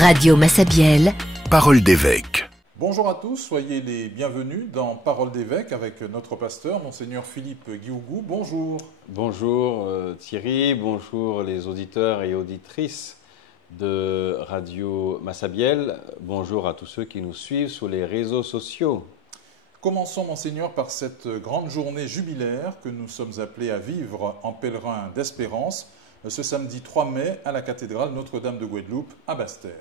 Radio Massabielle, Parole d'évêque. Bonjour à tous, soyez les bienvenus dans Parole d'évêque avec notre pasteur, Monseigneur Philippe Guiougou. Bonjour. Bonjour Thierry, bonjour les auditeurs et auditrices de Radio Massabielle. Bonjour à tous ceux qui nous suivent sur les réseaux sociaux. Commençons, Monseigneur, par cette grande journée jubilaire que nous sommes appelés à vivre en pèlerin d'espérance ce samedi 3 mai à la cathédrale Notre-Dame de Guadeloupe à Basse-Terre.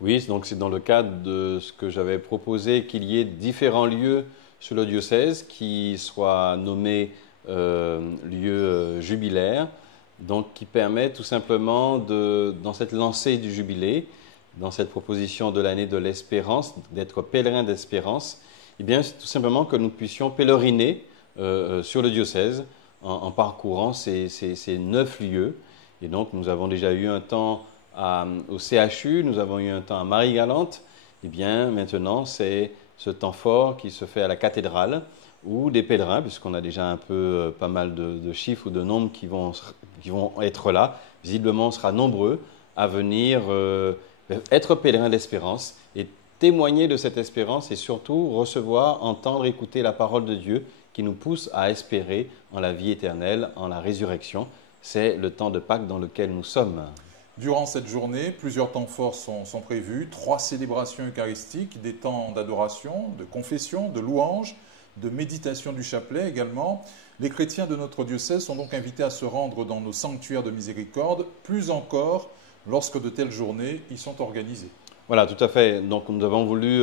Oui, donc c'est dans le cadre de ce que j'avais proposé qu'il y ait différents lieux sur le diocèse qui soient nommés lieux jubilaires, donc qui permettent tout simplement, dans cette lancée du jubilé, dans cette proposition de l'année de l'espérance, d'être pèlerin d'espérance, eh bien, c'est tout simplement que nous puissions pèleriner sur le diocèse en parcourant ces 9 lieux. Et donc, nous avons déjà eu un temps au CHU, nous avons eu un temps à Marie-Galante. Et bien, maintenant, c'est ce temps fort qui se fait à la cathédrale, où des pèlerins, puisqu'on a déjà un peu pas mal de chiffres ou de nombres qui vont être là, visiblement, on sera nombreux à venir être pèlerins d'espérance et témoigner de cette espérance et surtout recevoir, entendre, écouter la parole de Dieu qui nous pousse à espérer en la vie éternelle, en la résurrection. C'est le temps de Pâques dans lequel nous sommes. Durant cette journée, plusieurs temps forts sont prévus, 3 célébrations eucharistiques, des temps d'adoration, de confession, de louange, de méditation du chapelet également. Les chrétiens de notre diocèse sont donc invités à se rendre dans nos sanctuaires de miséricorde, plus encore lorsque de telles journées y sont organisées. Voilà, tout à fait. Donc nous avons voulu,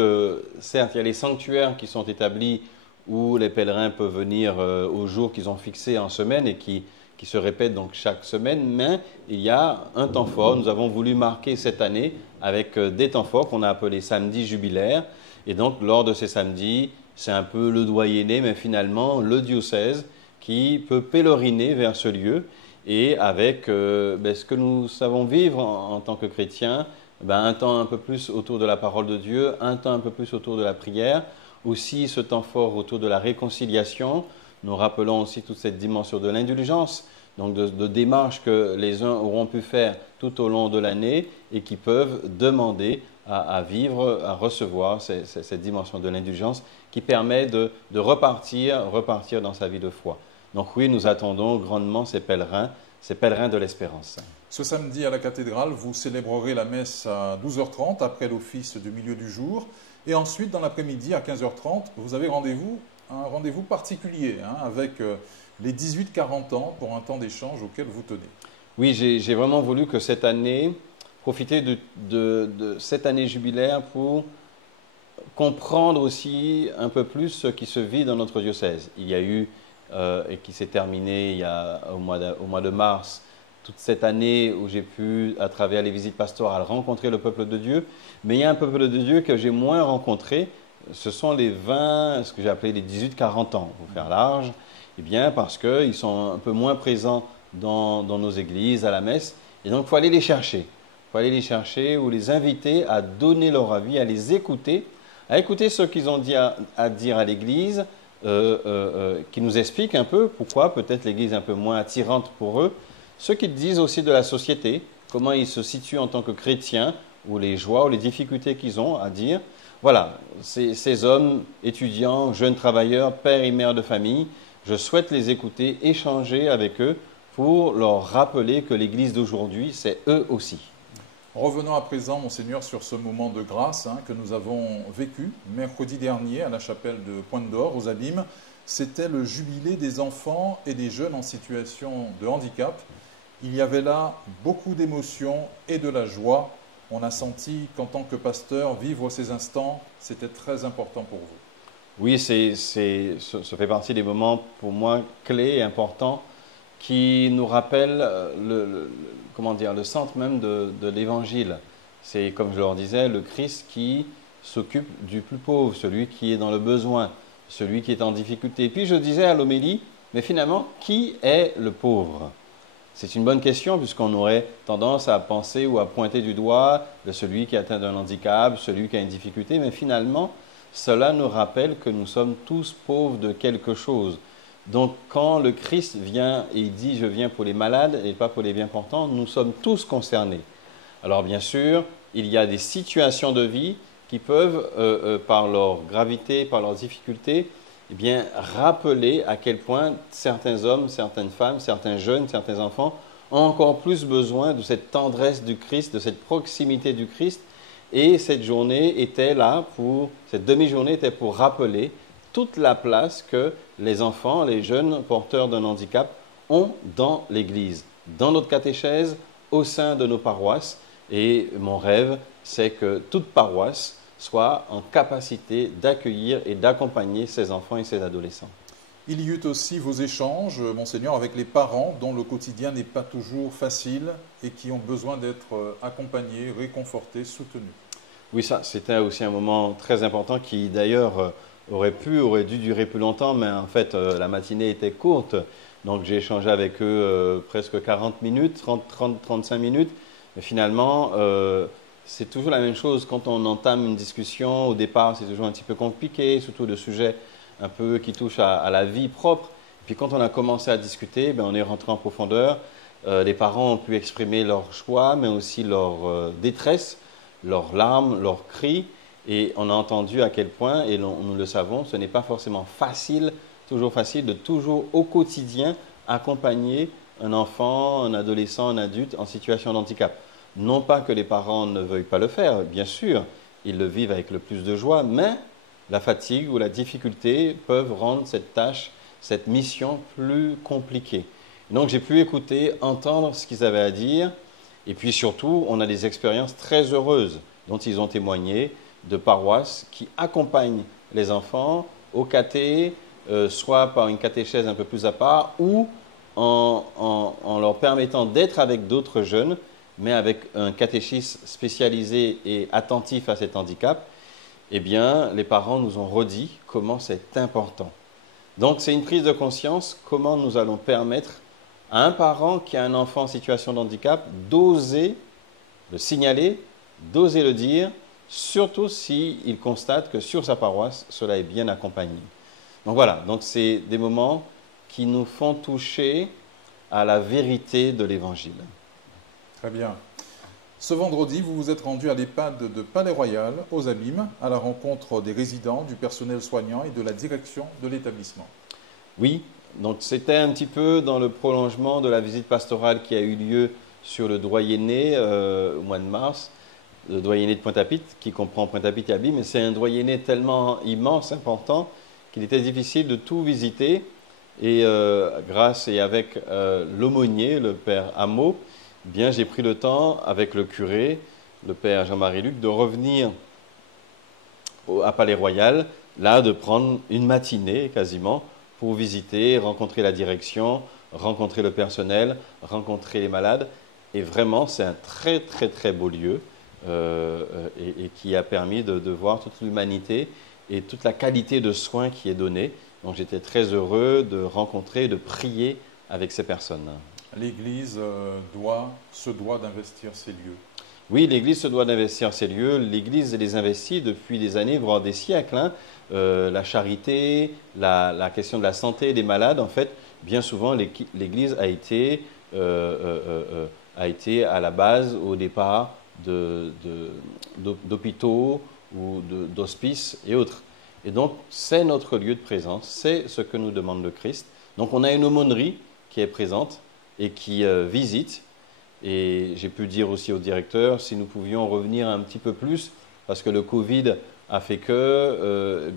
certes, il y a les sanctuaires qui sont établis où les pèlerins peuvent venir aux jours qu'ils ont fixés en semaine et qui se répètent donc chaque semaine, mais il y a un temps fort. Nous avons voulu marquer cette année avec des temps forts qu'on a appelés samedis jubilaires. Et donc, lors de ces samedis, c'est un peu le doyenné, mais finalement, le diocèse qui peut pèleriner vers ce lieu et avec ce que nous savons vivre en tant que chrétiens, un temps un peu plus autour de la parole de Dieu, un temps un peu plus autour de la prière, aussi ce temps fort autour de la réconciliation. Nous rappelons aussi toute cette dimension de l'indulgence, donc de démarches que les uns auront pu faire tout au long de l'année et qui peuvent demander à vivre, à recevoir cette dimension de l'indulgence qui permet de repartir dans sa vie de foi. Donc oui, nous attendons grandement ces pèlerins de l'espérance. Ce samedi à la cathédrale, vous célébrerez la messe à 12h30 après l'office du milieu du jour. Et ensuite, dans l'après-midi à 15h30, vous avez un rendez-vous particulier avec les 18-40 ans pour un temps d'échange auquel vous tenez. Oui, j'ai vraiment voulu que cette année, profiter de cette année jubilaire pour comprendre aussi un peu plus ce qui se vit dans notre diocèse. Il y a eu, et qui s'est terminé au mois de mars, toute cette année où j'ai pu, à travers les visites pastorales, rencontrer le peuple de Dieu. Mais il y a un peuple de Dieu que j'ai moins rencontré, ce sont les 20, ce que j'ai appelé les 18-40 ans, pour faire large, eh bien parce qu'ils sont un peu moins présents dans nos églises, à la messe, et donc il faut aller les chercher. Il faut aller les chercher ou les inviter à donner leur avis, à les écouter, à écouter ce qu'ils ont dit à dire à l'église, qui nous expliquent un peu pourquoi peut-être l'église est un peu moins attirante pour eux, ce qu'ils disent aussi de la société, comment ils se situent en tant que chrétiens, ou les joies ou les difficultés qu'ils ont à dire. Voilà, ces hommes, étudiants, jeunes travailleurs, pères et mères de famille, je souhaite les écouter, échanger avec eux pour leur rappeler que l'Église d'aujourd'hui, c'est eux aussi. Revenons à présent, Monseigneur, sur ce moment de grâce que nous avons vécu mercredi dernier à la chapelle de Pointe-d'Or, aux Abîmes. C'était le jubilé des enfants et des jeunes en situation de handicap. Il y avait là beaucoup d'émotions et de la joie. On a senti qu'en tant que pasteur, vivre ces instants, c'était très important pour vous. Oui, ça fait partie des moments pour moi clés et importants qui nous rappellent le centre même de l'Évangile. C'est, comme je leur disais, le Christ qui s'occupe du plus pauvre, celui qui est dans le besoin, celui qui est en difficulté. Et puis je disais à l'homélie, mais finalement, qui est le pauvre ? C'est une bonne question puisqu'on aurait tendance à penser ou à pointer du doigt de celui qui est atteint d'un handicap, celui qui a une difficulté, mais finalement, cela nous rappelle que nous sommes tous pauvres de quelque chose. Donc quand le Christ vient et il dit « je viens pour les malades et pas pour les bien portants », nous sommes tous concernés. Alors bien sûr, il y a des situations de vie qui peuvent, par leur gravité, par leurs difficultés, eh bien, rappeler à quel point certains hommes, certaines femmes, certains jeunes, certains enfants ont encore plus besoin de cette tendresse du Christ, de cette proximité du Christ. Et cette journée était là cette demi-journée était pour rappeler toute la place que les enfants, les jeunes porteurs d'un handicap ont dans l'Église, dans notre catéchèse, au sein de nos paroisses. Et mon rêve, c'est que toute paroisse soit en capacité d'accueillir et d'accompagner ces enfants et ces adolescents. Il y eut aussi vos échanges, Monseigneur, avec les parents dont le quotidien n'est pas toujours facile et qui ont besoin d'être accompagnés, réconfortés, soutenus. Oui, ça, c'était aussi un moment très important qui, d'ailleurs, aurait dû durer plus longtemps, mais en fait, la matinée était courte. Donc, j'ai échangé avec eux presque 40 minutes, 35 minutes. Mais finalement, c'est toujours la même chose. Quand on entame une discussion, au départ, c'est toujours un petit peu compliqué, surtout de sujets un peu qui touchent à la vie propre. Puis quand on a commencé à discuter, on est rentré en profondeur. Les parents ont pu exprimer leur choix, mais aussi leur détresse, leurs larmes, leurs cris. Et on a entendu à quel point, et nous le savons, ce n'est pas forcément toujours facile de toujours au quotidien accompagner un enfant, un adolescent, un adulte en situation de handicap. Non pas que les parents ne veuillent pas le faire, bien sûr, ils le vivent avec le plus de joie, mais la fatigue ou la difficulté peuvent rendre cette tâche, cette mission plus compliquée. Donc j'ai pu écouter, entendre ce qu'ils avaient à dire, et puis surtout, on a des expériences très heureuses dont ils ont témoigné, de paroisses qui accompagnent les enfants au caté, soit par une catéchèse un peu plus à part, ou en leur permettant d'être avec d'autres jeunes, mais avec un catéchisme spécialisé et attentif à cet handicap. Eh bien, les parents nous ont redit comment c'est important. Donc, c'est une prise de conscience, comment nous allons permettre à un parent qui a un enfant en situation de handicap d'oser le signaler, d'oser le dire, surtout s'il constate que sur sa paroisse, cela est bien accompagné. Donc voilà, donc c'est des moments qui nous font toucher à la vérité de l'Évangile. Très bien. Ce vendredi, vous vous êtes rendu à l'EHPAD de Palais-Royal, aux Abîmes, à la rencontre des résidents, du personnel soignant et de la direction de l'établissement. Oui, donc c'était un petit peu dans le prolongement de la visite pastorale qui a eu lieu sur le Doyenné au mois de mars, le Doyenné de Pointe-à-Pitre, qui comprend Pointe-à-Pitre et Abîmes, mais c'est un Doyenné tellement immense, important, qu'il était difficile de tout visiter. Et grâce et avec l'aumônier, le père Hameau, bien, j'ai pris le temps, avec le curé, le père Jean-Marie Luc, de revenir à Palais-Royal, là, de prendre une matinée quasiment pour visiter, rencontrer la direction, rencontrer le personnel, rencontrer les malades. Et vraiment, c'est un très, très, très beau lieu et qui a permis de voir toute l'humanité et toute la qualité de soins qui est donnée. Donc, j'étais très heureux de rencontrer, de prier avec ces personnes. L'Église se doit d'investir ces lieux. Oui, l'Église se doit d'investir ces lieux. L'Église les investit depuis des années, voire des siècles. La charité, la question de la santé des malades, en fait, bien souvent, l'Église a été à la base, au départ, d'hôpitaux ou d'hospices et autres. Et donc, c'est notre lieu de présence, c'est ce que nous demande le Christ. Donc, on a une aumônerie qui est présente et qui visite. Et j'ai pu dire aussi au directeur si nous pouvions revenir un petit peu plus, parce que le Covid a fait que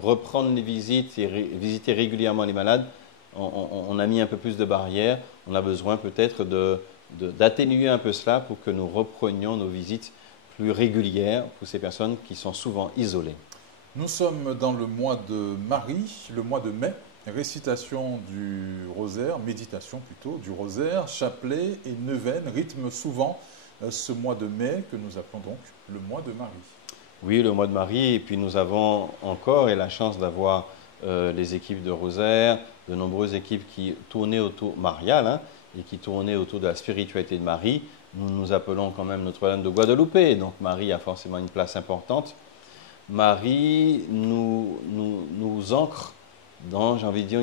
reprendre les visites et visiter régulièrement les malades, on a mis un peu plus de barrières. On a besoin peut-être d'atténuer un peu cela pour que nous reprenions nos visites plus régulières pour ces personnes qui sont souvent isolées. Nous sommes dans le mois de Marie, le mois de mai. Récitation du rosaire, méditation plutôt, du rosaire, chapelet et neuvaine rythment souvent ce mois de mai que nous appelons donc le mois de Marie. Oui, le mois de Marie, et puis nous avons encore la chance d'avoir les équipes de rosaire, de nombreuses équipes qui tournaient autour, mariales, et qui tournaient autour de la spiritualité de Marie. Nous nous appelons quand même Notre-Dame de Guadeloupe, donc Marie a forcément une place importante. Marie nous ancre dans, j'ai envie de dire,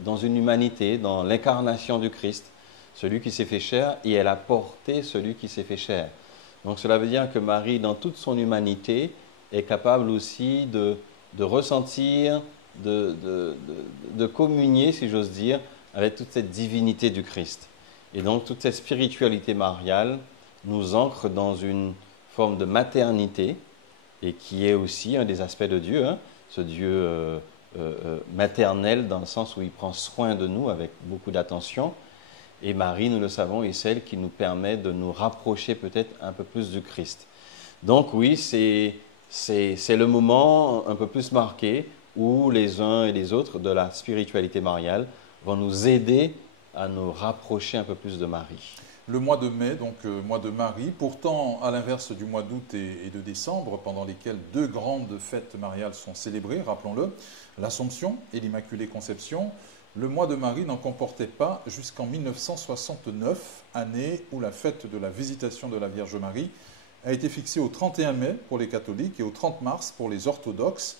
dans une humanité, dans l'incarnation du Christ, celui qui s'est fait chair, et elle a porté celui qui s'est fait chair. Donc cela veut dire que Marie, dans toute son humanité, est capable aussi de ressentir, de communier, si j'ose dire, avec toute cette divinité du Christ. Et donc toute cette spiritualité mariale nous ancre dans une forme de maternité, et qui est aussi un des aspects de Dieu, hein, ce Dieu maternel dans le sens où il prend soin de nous avec beaucoup d'attention. Et Marie, nous le savons, est celle qui nous permet de nous rapprocher peut-être un peu plus du Christ. Donc oui, c'est le moment un peu plus marqué où les uns et les autres de la spiritualité mariale vont nous aider à nous rapprocher un peu plus de Marie. Le mois de mai, donc mois de Marie, pourtant à l'inverse du mois d'août et de décembre, pendant lesquels deux grandes fêtes mariales sont célébrées, rappelons-le, l'Assomption et l'Immaculée Conception, le mois de Marie n'en comportait pas jusqu'en 1969, année où la fête de la Visitation de la Vierge Marie a été fixée au 31 mai pour les catholiques et au 30 mars pour les orthodoxes.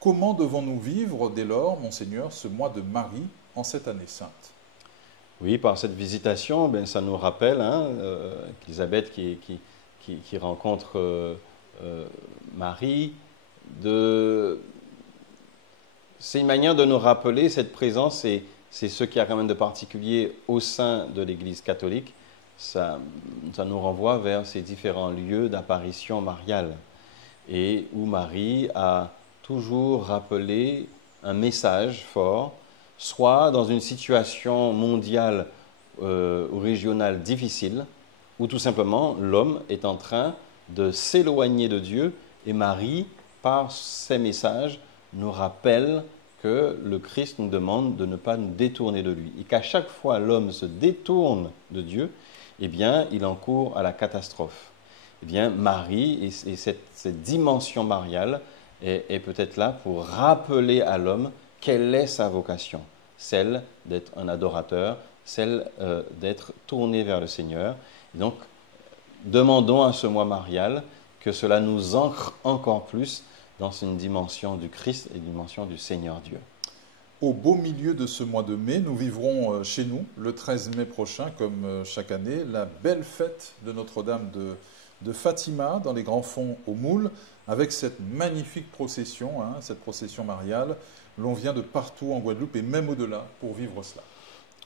Comment devons-nous vivre dès lors, Monseigneur, ce mois de Marie en cette année sainte ? Oui, par cette visitation, ben, ça nous rappelle qu'Élisabeth qui rencontre Marie, c'est une manière de nous rappeler cette présence, et c'est ce qu'il y a quand même de particulier au sein de l'Église catholique. Ça nous renvoie vers ces différents lieux d'apparition mariale, et où Marie a toujours rappelé un message fort, soit dans une situation mondiale ou régionale difficile, où tout simplement l'homme est en train de s'éloigner de Dieu, et Marie, par ses messages, nous rappelle que le Christ nous demande de ne pas nous détourner de lui, et qu'à chaque fois l'homme se détourne de Dieu, eh bien, il encourt à la catastrophe. Eh bien, Marie, et cette dimension mariale, est peut-être là pour rappeler à l'homme quelle est sa vocation, celle d'être un adorateur, celle d'être tourné vers le Seigneur. Et donc, demandons à ce mois marial que cela nous ancre encore plus dans une dimension du Christ et une dimension du Seigneur Dieu. Au beau milieu de ce mois de mai, nous vivrons chez nous, le 13 mai prochain, comme chaque année, la belle fête de Notre-Dame de Fatima, dans les Grands Fonds au Moule, avec cette magnifique procession, cette procession mariale. L'on vient de partout en Guadeloupe et même au-delà pour vivre cela.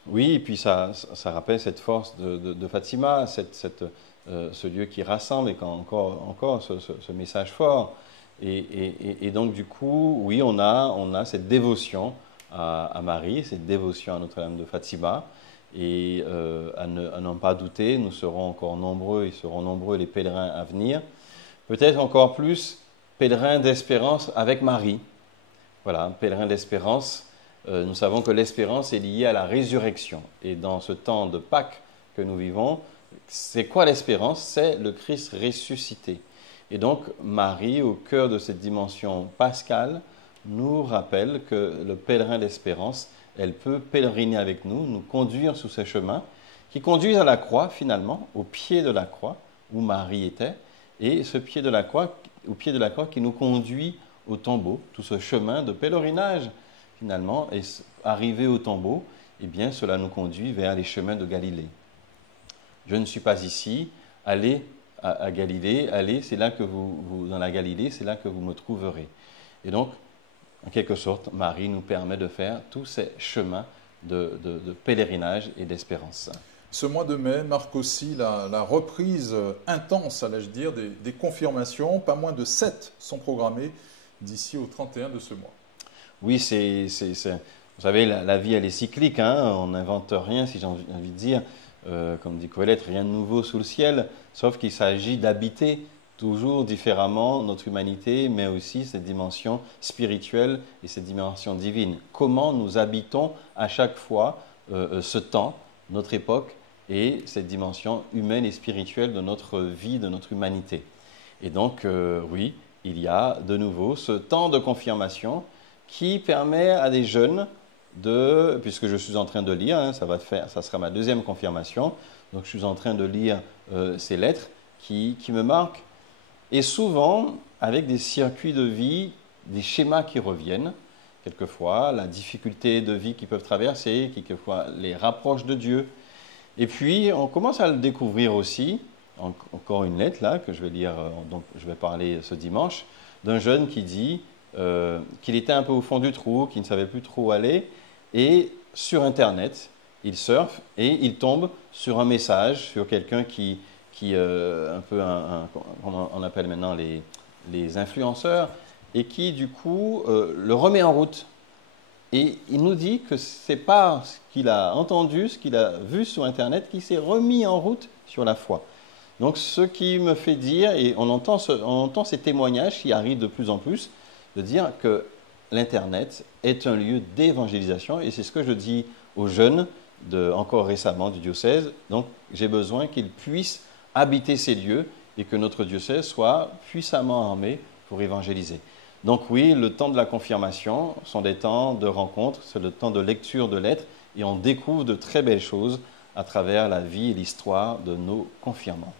Oui, et puis ça rappelle cette force de Fatima, ce lieu qui rassemble, et encore ce message fort. Et donc du coup, oui, on a cette dévotion à Marie, cette dévotion à Notre-Dame de Fatima. Et à n'en pas douter, nous serons encore nombreux, et seront nombreux les pèlerins à venir. Peut-être encore plus pèlerins d'espérance avec Marie. Voilà, pèlerins d'espérance. Nous savons que l'espérance est liée à la résurrection. Et dans ce temps de Pâques que nous vivons, c'est quoi l'espérance? C'est le Christ ressuscité. Et donc, Marie, au cœur de cette dimension pascale, nous rappelle que le pèlerin d'espérance, elle peut pèleriner avec nous, nous conduire sur ces chemins qui conduisent à la croix, finalement, au pied de la croix où Marie était, et ce pied de la croix, au pied de la croix qui nous conduit au tombeau, tout ce chemin de pèlerinage, finalement, et arrivé au tombeau, eh bien, cela nous conduit vers les chemins de Galilée. Je ne suis pas ici, allez à Galilée, allez, c'est là que vous dans la Galilée, c'est là que vous me trouverez. Et donc, en quelque sorte, Marie nous permet de faire tous ces chemins de pèlerinage et d'espérance. Ce mois de mai marque aussi la reprise intense, allais-je dire, des confirmations. Pas moins de 7 sont programmées d'ici au 31 de ce mois. Oui, vous savez, la vie, elle est cyclique, on n'invente rien, si j'ai envie de dire. Comme dit Colette, rien de nouveau sous le ciel, sauf qu'il s'agit d'habiter toujours différemment notre humanité, mais aussi cette dimension spirituelle et cette dimension divine. Comment nous habitons à chaque fois ce temps, notre époque, et cette dimension humaine et spirituelle de notre vie, de notre humanité. Et donc, oui, il y a de nouveau ce temps de confirmation qui permet à des jeunes puisque je suis en train de lire, ça sera ma deuxième confirmation, donc je suis en train de lire ces lettres qui me marquent, et souvent avec des circuits de vie, des schémas qui reviennent, quelquefois la difficulté de vie qu'ils peuvent traverser, quelquefois les rapproches de Dieu, et puis on commence à le découvrir aussi, encore une lettre là que je vais lire, donc je vais parler ce dimanche, d'un jeune qui dit qu'il était un peu au fond du trou, qu'il ne savait plus trop où aller, et sur Internet, il surfe et il tombe sur un message, sur quelqu'un qui un peu, comment on appelle maintenant les influenceurs, et qui du coup le remet en route. Et il nous dit que ce n'est pas ce qu'il a entendu, ce qu'il a vu sur Internet, qui s'est remis en route sur la foi. Donc ce qui me fait dire, et on entend ces témoignages qui arrivent de plus en plus, de dire que l'Internet est un lieu d'évangélisation, et c'est ce que je dis aux jeunes, encore récemment du diocèse. Donc j'ai besoin qu'ils puissent habiter ces lieux et que notre diocèse soit puissamment armé pour évangéliser. Donc oui, le temps de la confirmation sont des temps de rencontre, c'est le temps de lecture de lettres, et on découvre de très belles choses à travers la vie et l'histoire de nos confirmants.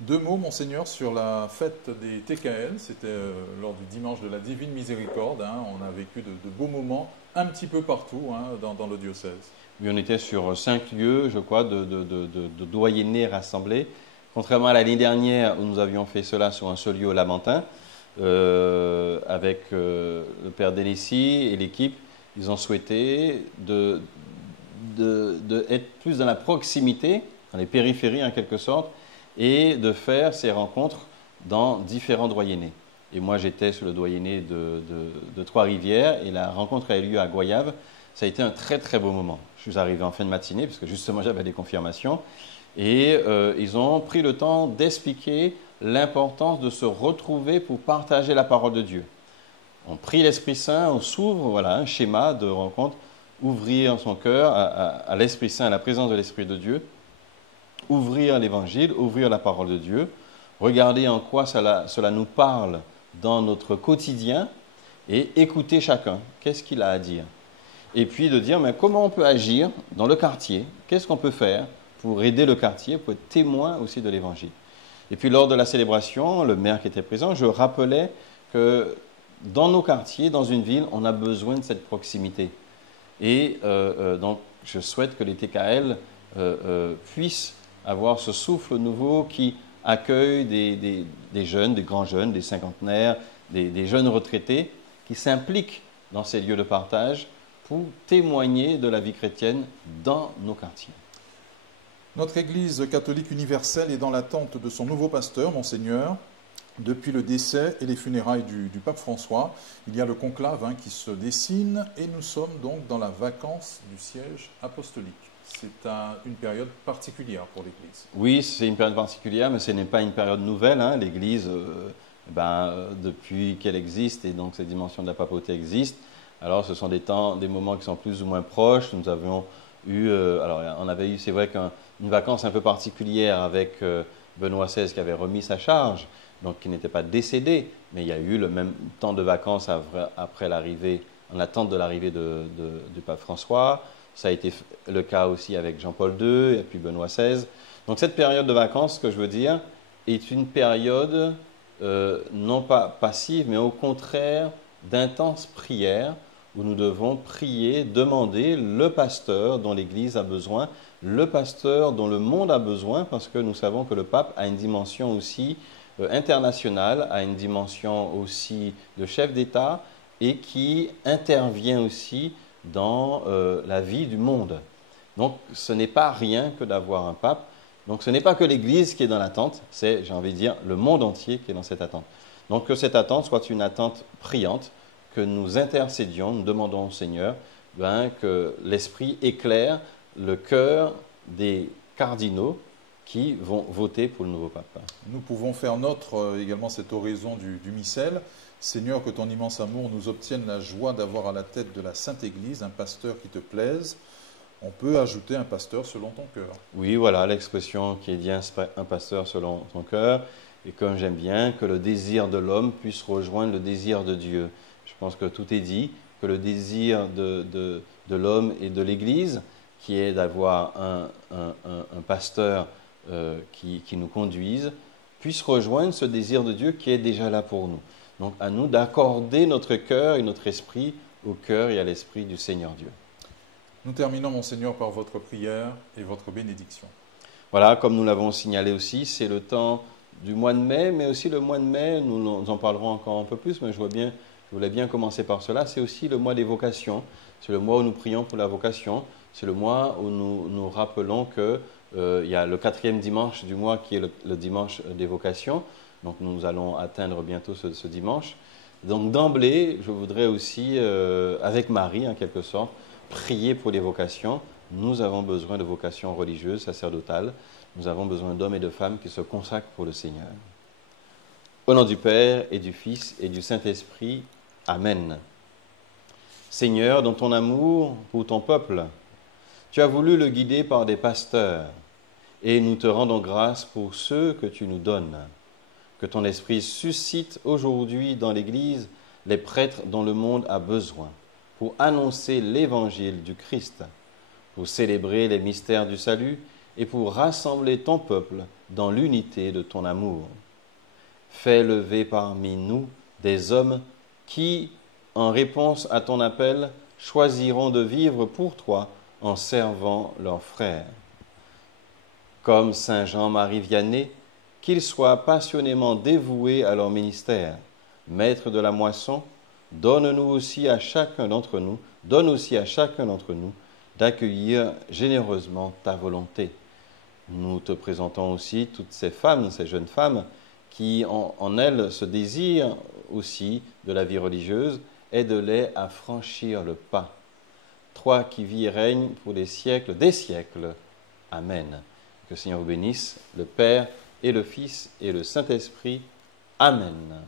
2 mots, Monseigneur, sur la fête des TKL. C'était lors du dimanche de la Divine Miséricorde. On a vécu de beaux moments un petit peu partout dans le diocèse. Oui, on était sur 5 lieux, je crois, de doyennés rassemblés. Contrairement à l'année dernière où nous avions fait cela sur un seul lieu au Lamentin, avec le Père Délissi et l'équipe, ils ont souhaité être plus dans la proximité, dans les périphéries en quelque sorte, et de faire ces rencontres dans différents doyennés. Et moi j'étais sur le doyenné de Trois-Rivières et la rencontre a eu lieu à Goyave. Ça a été un très très beau moment. Je suis arrivé en fin de matinée parce que justement j'avais des confirmations et ils ont pris le temps d'expliquer l'importance de se retrouver pour partager la parole de Dieu. On prie l'Esprit Saint, on s'ouvre, voilà, un schéma de rencontre, ouvrir son cœur à l'Esprit Saint, à la présence de l'Esprit de Dieu, ouvrir l'Évangile, ouvrir la parole de Dieu, regarder en quoi cela nous parle dans notre quotidien et écouter chacun, qu'est-ce qu'il a à dire. Et puis de dire, mais comment on peut agir dans le quartier, qu'est-ce qu'on peut faire pour aider le quartier, pour être témoin aussi de l'Évangile. Et puis lors de la célébration, le maire qui était présent, je rappelais que dans nos quartiers, dans une ville, on a besoin de cette proximité. Et donc, je souhaite que les TKL puissent avoir ce souffle nouveau qui accueille des jeunes, des grands jeunes, des cinquantenaires, des jeunes retraités qui s'impliquent dans ces lieux de partage pour témoigner de la vie chrétienne dans nos quartiers. Notre Église catholique universelle est dans l'attente de son nouveau pasteur, Monseigneur. Depuis le décès et les funérailles du pape François, il y a le conclave qui se dessine et nous sommes donc dans la vacance du siège apostolique. C'est une période particulière pour l'Église. Oui, c'est une période particulière, mais ce n'est pas une période nouvelle. L'Église, depuis qu'elle existe, et donc cette dimension de la papauté existe, alors ce sont des moments qui sont plus ou moins proches. Nous avions eu, on avait eu, c'est vrai une vacance un peu particulière avec Benoît XVI qui avait remis sa charge, donc qui n'était pas décédé, mais il y a eu le même temps de vacances après l'arrivée, en attente de l'arrivée du pape François. Ça a été le cas aussi avec Jean-Paul II et puis Benoît XVI. Donc cette période de vacances, ce que je veux dire, est une période non pas passive, mais au contraire d'intenses prières où nous devons prier, demander le pasteur dont l'Église a besoin, le pasteur dont le monde a besoin, parce que nous savons que le pape a une dimension aussi internationale, a une dimension aussi de chef d'État et qui intervient aussi dans la vie du monde. Donc ce n'est pas rien que d'avoir un pape. Donc ce n'est pas que l'Église qui est dans l'attente, c'est, j'ai envie de dire, le monde entier qui est dans cette attente. Donc que cette attente soit une attente priante, que nous intercédions, nous demandons au Seigneur que l'Esprit éclaire le cœur des cardinaux qui vont voter pour le nouveau pape. Nous pouvons faire nôtre également cette oraison du missel. Seigneur, que ton immense amour nous obtienne la joie d'avoir à la tête de la Sainte Église un pasteur qui te plaise. On peut ajouter un pasteur selon ton cœur. Oui, voilà l'expression qui est dit un pasteur selon ton cœur. Et comme j'aime bien, que le désir de l'homme puisse rejoindre le désir de Dieu. Je pense que tout est dit, que le désir de l'homme et de l'Église, qui est d'avoir un pasteur qui nous conduise, puisse rejoindre ce désir de Dieu qui est déjà là pour nous. Donc à nous d'accorder notre cœur et notre esprit au cœur et à l'esprit du Seigneur Dieu. Nous terminons, Monseigneur, par votre prière et votre bénédiction. Voilà, comme nous l'avons signalé aussi, c'est le temps du mois de mai, mais aussi le mois de mai, nous en parlerons encore un peu plus, mais je voulais bien commencer par cela, c'est aussi le mois des vocations. C'est le mois où nous prions pour la vocation. C'est le mois où nous rappelons qu'il y a le 4e dimanche du mois qui est le dimanche des vocations. Donc nous allons atteindre bientôt ce dimanche. Donc d'emblée, je voudrais aussi, avec Marie en quelque sorte, prier pour les vocations. Nous avons besoin de vocations religieuses, sacerdotales. Nous avons besoin d'hommes et de femmes qui se consacrent pour le Seigneur. Au nom du Père et du Fils et du Saint-Esprit. Amen. Seigneur, dans ton amour pour ton peuple, tu as voulu le guider par des pasteurs, et nous te rendons grâce pour ceux que tu nous donnes. Que ton esprit suscite aujourd'hui dans l'Église les prêtres dont le monde a besoin, pour annoncer l'évangile du Christ, pour célébrer les mystères du salut et pour rassembler ton peuple dans l'unité de ton amour. Fais lever parmi nous des hommes qui, en réponse à ton appel, choisiront de vivre pour toi en servant leurs frères. Comme Saint Jean-Marie Vianney, qu'ils soient passionnément dévoués à leur ministère. Maître de la moisson, donne aussi à chacun d'entre nous d'accueillir généreusement ta volonté. Nous te présentons aussi toutes ces femmes, ces jeunes femmes, qui en elles ce désir aussi de la vie religieuse, aide-les à franchir le pas. Toi qui vis et règnes pour des siècles, Amen. Que le Seigneur vous bénisse, le Père et le Fils et le Saint-Esprit. Amen.